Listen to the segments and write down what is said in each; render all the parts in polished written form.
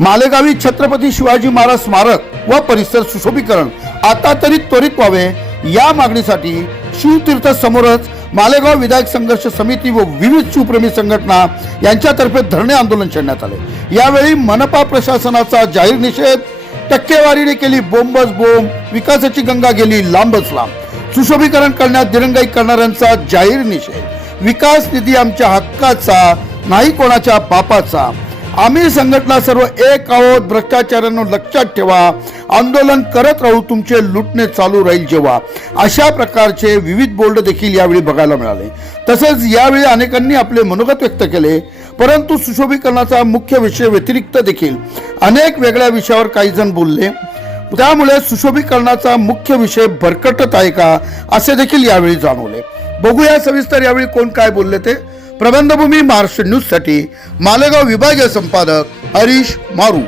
मालेगावी छत्रपती शिवाजी महाराज स्मारक व परिसर सुशोभीकरण आता तरी त्वरित व्हावे या मागणीसाठी शिवतीर्थ समोरच मालेगाव विधायक संघर्ष समिती व विविध शिवप्रेमी संघटना यांच्यातर्फे धरणे आंदोलन छेडण्यात आले। यावेळी मनपा प्रशासनाचा जाहीर निषेध, टक्केवारीने केली बोंबच बोंब, विकासाची गंगा गेली लांबच लांब, सुशोभीकरण करण्यात दिरंगाई करणाऱ्यांचा जाहीर निषेध, विकास निधी आमच्या हक्काचा नाही कोणाच्या बापाचा, आम्ही संघटना सर्व एक आहोत, भ्रष्टाचारांना लक्षात ठेवा, आंदोलन करत राहू, तुमचे लुटणे चालू राहील जेव्हा, अशा प्रकारचे विविध बोर्ड देखील यावेळी बघायला मिळाले। तसेच यावेळी अनेकांनी आपले मनोगत व्यक्त केले, परंतु सुशोभीकरणाचा मुख्य विषय व्यतिरिक्त देखील अनेक वेगळ्या विषयावर काही जण बोलले। त्यामुळे सुशोभीकरणाचा मुख्य विषय भरकटत आहे का असे देखील यावेळी जाणवले। बघूया सविस्तर यावेळी कोण काय बोलले ते। प्रबंधभूमी महाराष्ट्र न्यूज साठी मालेगाव विभागीय संपादक हरीश मारू।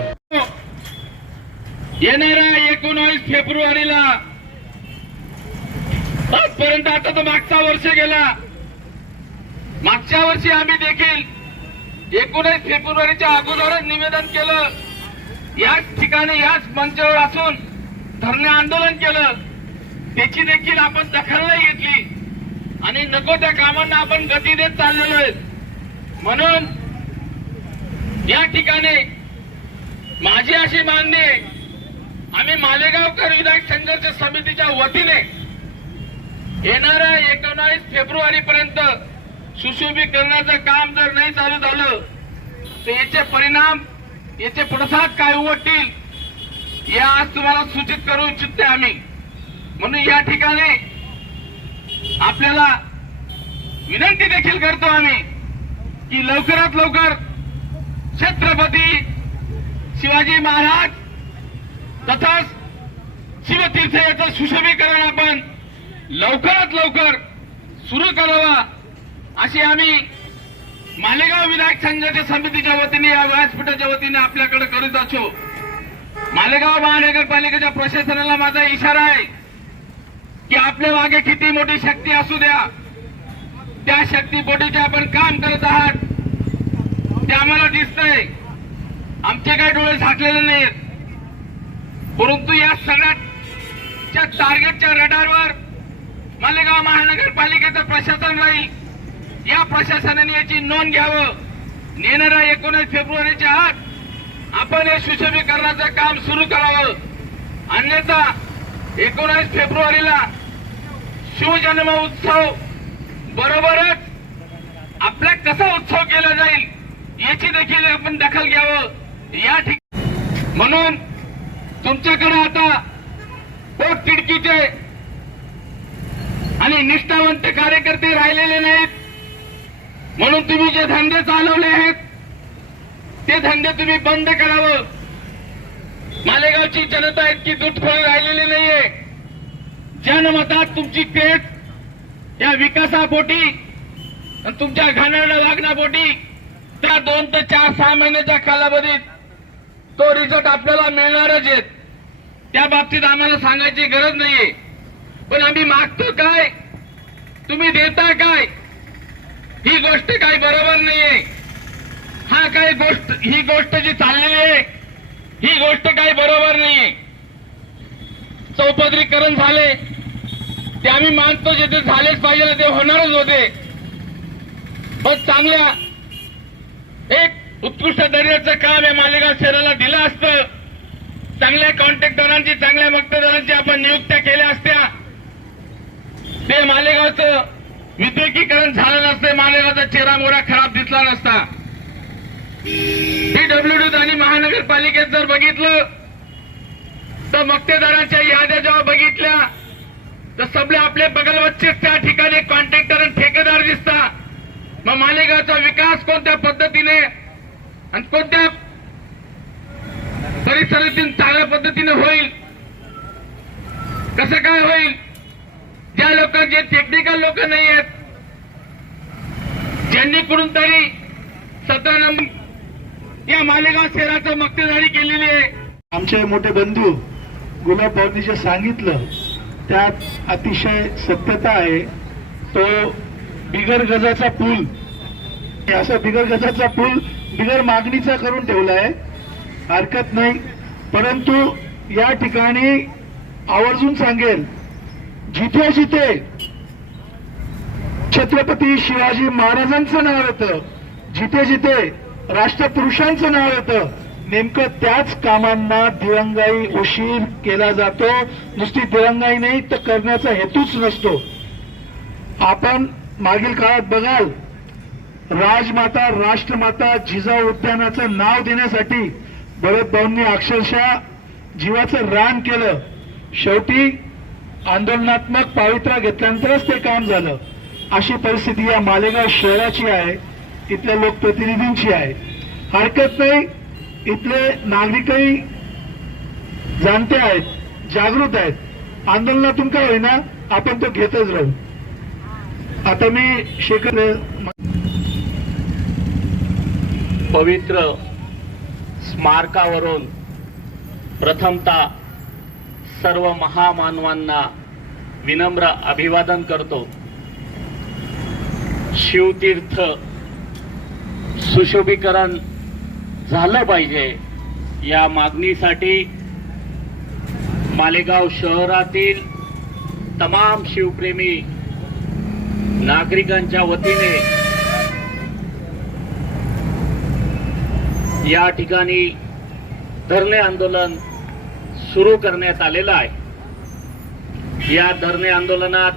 येणाऱ्या 19 फेब्रुवारीला आजपर्यंत आता तो मागचा वर्ष गेला। मागच्या वर्षी आम्ही देखील 19 फेब्रुवारीच्या अगोदरच निवेदन केलं, याच ठिकाणी याच मंचावर असून धरणे आंदोलन केलं, त्याची देखील आपण दखल नाही घेतली आणि नको त्या कामांना आपण गती देत चाललेलो आहे। म्हणून या ठिकाणी माझी अशी मागणी आहे, आम्ही मालेगावकर विधायक संघर्ष समितीच्या वतीने येणाऱ्या 19 फेब्रुवारी पर्यंत सुशोभीकरणाचं काम जर नाही चालू झालं तर याचे परिणाम, याचे पडसाद काय उमटतील या आज तुम्हाला सूचित करू इच्छिते आम्ही। म्हणून या ठिकाणी आपल्याला विनंती देखील करतो आम्ही की लवकरात लवकर छत्रपती शिवाजी महाराज तथा शिवतीर्थ याचं सुशोभीकरण आपण लवकरात लवकर सुरू करावा अशी आम्ही मालेगाव विधायक संघर्ष समितीच्या वतीने या व्यासपीठाच्या वतीने आपल्याकडे करीत असो। मालेगाव महानगरपालिकेच्या प्रशासनाला माझा इशारा आहे की आपल्या मागे किती मोठी शक्ती असू द्या, त्या शक्तीपोटीचे आपण काम करत आहात ते आम्हाला दिसतंय, आमचे काही डोळे झाकलेले नाहीत। परंतु या सगळ्याच्या टार्गेटच्या रडारवर मालेगाव महानगरपालिकेचं प्रशासन राहील। या प्रशासनाने याची नोंद घ्यावं, येणाऱ्या 19 फेब्रुवारीच्या आत आपण हे सुशोभीकरणाचं काम सुरू करावं, अन्यथा 19 फेब्रुवारीला शिवजन्म उत्सव बरोबरच आपला कसा उत्सव केला जाईल याची देखील आपण दखल घ्यावं या ठिकाणी। म्हणून तुमच्याकडे आता पोट तिडकीचे आणि निष्ठावंत कार्यकर्ते राहिलेले नाहीत, म्हणून तुम्ही जे धंदे चालवले आहेत ते धंदे तुम्ही बंद करावं। मालेगावची जनता इतकी दुधफळ राहिलेली नाहीये। जनमतात तुमची पेट या विकासापोटी आणि तुमच्या घाणेरड्या वागण्यापोटी त्या 2 ते 4-6 महिन्याच्या कालावधीत तो रिझल्ट आपल्याला मिळणारच आहे, त्या बाबतीत आम्हाला सांगायची गरज नाहीये। पण आम्ही मागतो काय, तुम्ही देता काय, ही गोष्ट काही बरोबर नाहीये। ही गोष्ट जी चाललेली आहे ही गोष्ट काही बरोबर नाहीये। चौपदरीकरण झाले ते आम्ही मानतो, जे ते झालेच पाहिजे ते होणारच होते, पण चांगल्या एक उत्कृष्ट दर्जाचं काम या मालेगाव शहराला दिलं असतं, चांगल्या कॉन्ट्रॅक्टरांची, चांगल्या मक्तेदारांची आपण नियुक्त्या केल्या असत्या, ते मालेगावचं विद्युतीकरण झालं नसतं, मालेगावचा चेहरा मोहरा खराब दिसला नसता। पीडब्ल्यूडी आणि महानगरपालिकेत जर बघितलं तर मक्तेदारांच्या याद्या जेव्हा बघितल्या तर सगळे आपले बगलवच्चेच त्या ठिकाणी कॉन्ट्रॅक्टर आणि ठेकेदार दिसतात। मग मालेगावचा विकास कोणत्या पद्धतीने आणि कोणत्या परिसरातून चांगल्या पद्धतीने होईल, कसं काय होईल? ज्या लोकांचे टेक्निकल लोक नाही आहेत, ज्यांनी कुठून तरी 17 नंबर या मालेगाव शहराचं मक्तेदारी केलेली आहे। आमचे मोठे बंधू गुलाब भाऊंनी जे सांगितलं त्यात अतिशय सत्यता आहे। तो बिगर गजाचा पूल, असा बिगर गजाचा पूल बिगर मागणीचा करून ठेवला आहे। हरकत नाही, परंतु या ठिकाणी आवर्जून सांगेल, जिथे जिथे छत्रपती शिवाजी महाराजांचं नाव येतं, जिथे जिथे राष्ट्रपुरुषांचं नाव येतं, नेमकं त्याच कामांना दिरंगाई उशीर केला जातो. नुसती दिरंगाई नाही तर करण्याचा हेतूच नसतो. आपण मागील काळात बघाल, राजमाता राष्ट्रमाता जिजाऊ उद्यानाचं नाव देण्यासाठी भरत भाऊंनी अक्षरशः जीवाचं रान केलं. शेवटी आंदोलनात्मक पावित्र्य घेतल्यानंतरच ते काम झालं. अशी परिस्थिती या मालेगाव शहराची आहे, इथल्या लोकप्रतिनिधींची आहे. हरकत नाही, इथले नागरिकही जाणते आहेत, जागृत आहेत. आंदोलनातून काय होईना आपण तो घेतच राहू. आता मी शेखर पवित्र स्मारकावरून प्रथमतः सर्व महामानवांना विनम्र अभिवादन करतो. शिवतीर्थ सुशोभीकरण झालं पाहिजे या मागणीसाठी मालेगाव शहरातील तमाम शिवप्रेमी नागरिकांच्या वतीने या ठिकाणी धरणे आंदोलन सुरू करण्यात आलेलं आहे. या धरणे आंदोलनात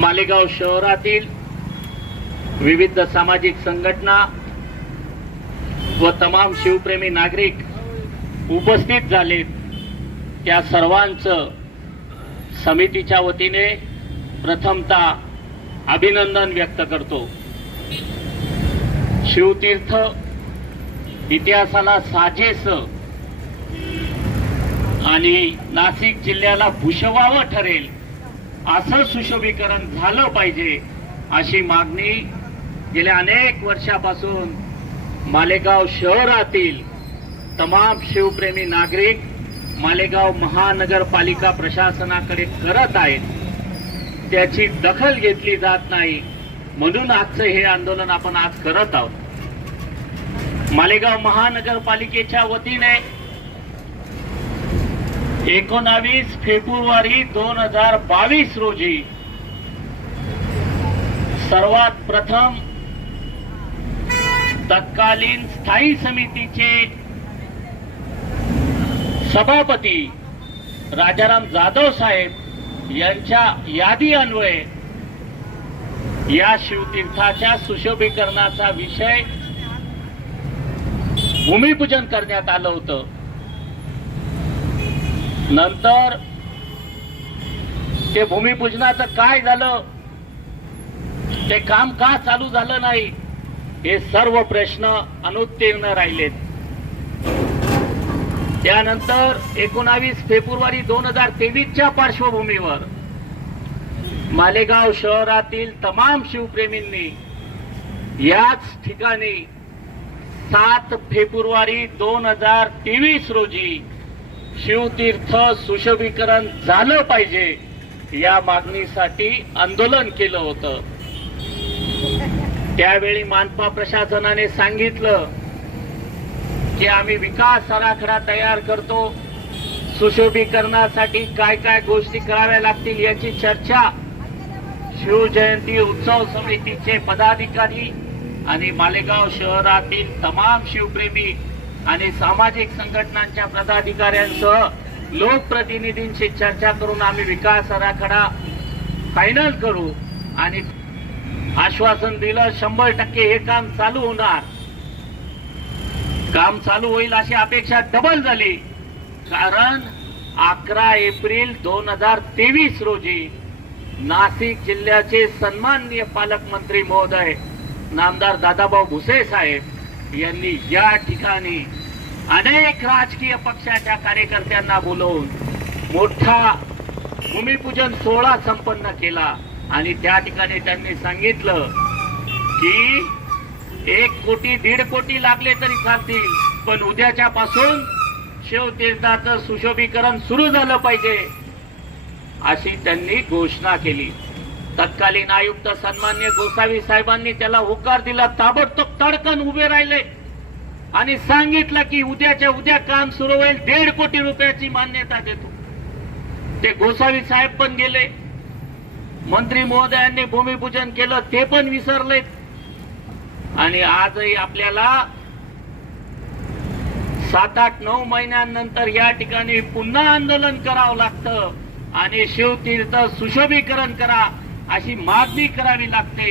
मालेगाव शहरातील विविध सामाजिक संघटना व तमाम शिवप्रेमी नागरिक उपस्थित झालेत. त्या सर्वांचं समितीच्या वतीने प्रथमतः अभिनंदन व्यक्त करतो. शिवतीर्थ इतिहासाला साजेसं आणि नाशिक जिल्ह्याला भूषवावं ठरेल असं सुशोभीकरण झालं पाहिजे अशी मागणी गेल्या अनेक वर्षापासून मालेगाव शहरातील तमाम शिवप्रेमी नागरिक मालेगाव महानगरपालिका प्रशासनाकडे करत आहेत. त्याची दखल घेतली जात नाही, म्हणून आजचं हे आंदोलन आपण आज करत आहोत. मालेगाव महानगरपालिकेच्या वतीने 19 फेब्रुवारी 2022 रोजी सर्वात प्रथम तत्कालीन स्थायी समितीचे सभापती राजाराम जाधव साहेब यांच्या यादी अन्वये या शिवतीर्थाच्या सुशोभीकरणाचा विषय भूमिपूजन करण्यात आलं होतं. नंतर ते भूमिपूजनाचं काय झालं, ते काम का चालू झालं नाही, हे सर्व प्रश्न अनुत्तीर्ण राहिलेत. त्यानंतर 19 फेब्रुवारी 2023च्या पार्श्वभूमीवर मालेगाव शहरातील तमाम शिवप्रेमींनी याच ठिकाणी 7 फेब्रुवारी 2023 रोजी शिवतीर्थ सुशोभीकरण झालं पाहिजे या मागणीसाठी आंदोलन केलं होतं. त्यावेळी मानपा प्रशासनाने सांगितलं की आम्ही विकास आराखडा तयार करतो, सुशोभीकरणासाठी काय काय गोष्टी कराव्या लागतील याची चर्चा शिवजयंती उत्सव समितीचे पदाधिकारी आणि मालेगाव शहरातील तमाम शिवप्रेमी आणि सामाजिक संघटनांच्या पदाधिकाऱ्यांसह लोकप्रतिनिधींशी चर्चा करून आम्ही विकास आराखडा फायनल करू आणि आश्वासन दिलं 100% हे काम चालू होणार. काम चालू होईल अशी अपेक्षा डबल झाली, कारण 11 एप्रिल 2023 रोजी नाशिक जिल्ह्याचे सन्माननीय पालकमंत्री महोदय नामदार दादाभाऊ भुसे साहेब यांनी या ठिकाणी अनेक राजकीय पक्षाच्या कार्यकर्त्यांना बोलवून मोठा भूमिपूजन सोहळा संपन्न केला आणि त्या ठिकाणी त्यांनी सांगितलं की 1 कोटी 1.5 कोटी लागले तरी चालतील, पण उद्याच्या पासून शिवतीर्थाचं सुशोभीकरण सुरू झालं पाहिजे अशी त्यांनी घोषणा केली. तत्कालीन आयुक्त सन्मान्य गोसावी साहेबांनी त्याला होकार दिला. ताबडतोब तडकन उभे राहिले आणि सांगितलं की उद्याच्या उद्या काम सुरू होईल, 1.5 कोटी रुपयाची मान्यता देतो. ते गोसावी साहेब पण गेले, मंत्री महोदयांनी भूमिपूजन केलं, ते पण विसरलेत. आणि आजही आपल्याला 7-8-9 महिन्यांनंतर या ठिकाणी पुन्हा आंदोलन करावं लागतं आणि शिवतीर्थ सुशोभीकरण करा अशी मागणी करावी लागते.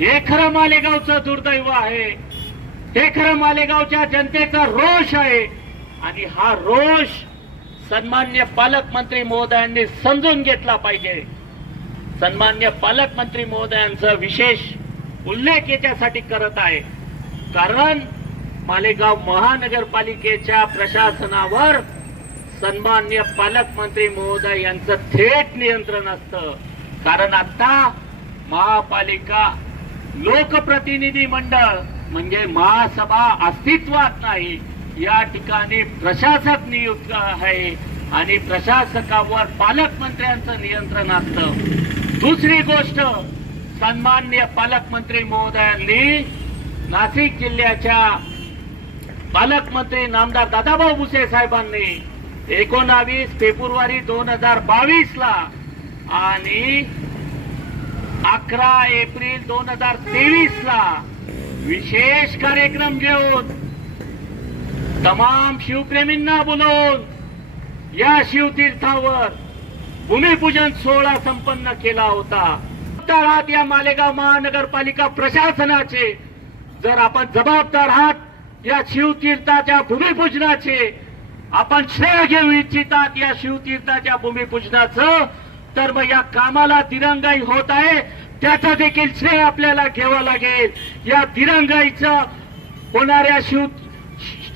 हे खरं मालेगावचं दुर्दैव आहे, हे खरं मालेगावच्या जनतेचा रोष आहे. आणि हा रोष सन्मान्य पालकमंत्री महोदयांनी समजून घेतला पाहिजे. सन्मान्य पालकमंत्री महोदयांचा विशेष उल्लेख याच्यासाठी करत आहे, कारण मालेगाव महानगरपालिकेच्या प्रशासनावर सन्मान्य पालकमंत्री महोदय यांचं थेट नियंत्रण असतं. कारण आता महापालिका लोकप्रतिनिधी मंडळ म्हणजे महासभा अस्तित्वात नाही, या ठिकाणी प्रशासक नियुक्त आहे आणि प्रशासकावर पालकमंत्र्यांचं नियंत्रण असतं. दुसरी गोष्ट, सन्मान्य पालकमंत्री महोदयांनी नाशिक जिल्ह्याच्या पालकमंत्री नामदार दादाभाऊ भुसे साहेबांनी 19 फेब्रुवारी 2022 ला आणि 11 एप्रिल 2023 ला विशेष कार्यक्रम घेऊन तमाम शिवप्रेमींना बोलवून या शिवतीर्थावर भूमिपूजन सोहळा संपन्न केला होता. आहात या मालेगाव महानगरपालिका प्रशासनाचे, जर आपण जबाबदार आहात या शिवतीर्थाच्या भूमिपूजनाचे, आपण श्रेय घेऊ इच्छितात या शिवतीर्थाच्या भूमिपूजनाचं, तर मग या कामाला दिरंगाई होत आहे त्याचं देखील श्रेय आपल्याला घ्यावं लागेल. या दिरंगाईचं होणाऱ्या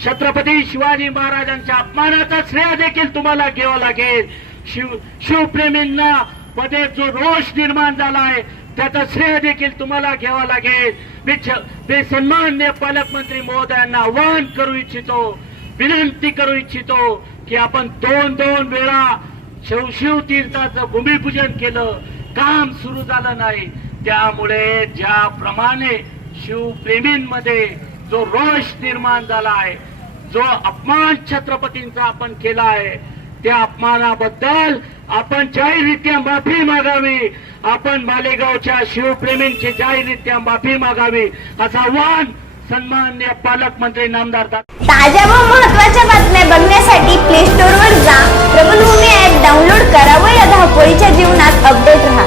छत्रपती शिवाजी महाराजांच्या अपमानाचा श्रेय देखील तुम्हाला घ्यावं लागेल. शिवप्रेमींना मध्ये जो रोष निर्माण झाला आहे त्याचं श्रेय देखील तुम्हाला घ्यावं लागेल. मी सन्माननीय पालकमंत्री महोदयांना आवाहन करू इच्छितो, विनंती करू इच्छितो की आपण 2 वेळा शिवतीर्थाचं भूमिपूजन केलं, काम सुरू झालं नाही. त्यामुळे ज्याप्रमाणे शिवप्रेमींमध्ये जो रोष निर्माण झाला आहे, जो अपमान छत्रपतींचा आपण केला आहे, त्या अपमानाबद्दल आपण जाहीररित्या माफी मागावी. आपण मालेगावच्या शिवप्रेमींची जाहीररित्या माफी मागावी असं आवाहन सन्माननीय पालकमंत्री नामदार ताज्या व महत्त्वाच्या बातम्या बघण्यासाठी प्ले स्टोअरवर जा, प्रबलभूमी ॲप डाउनलोड करा व या धावपळीच्या जीवनात अपडेट रहा.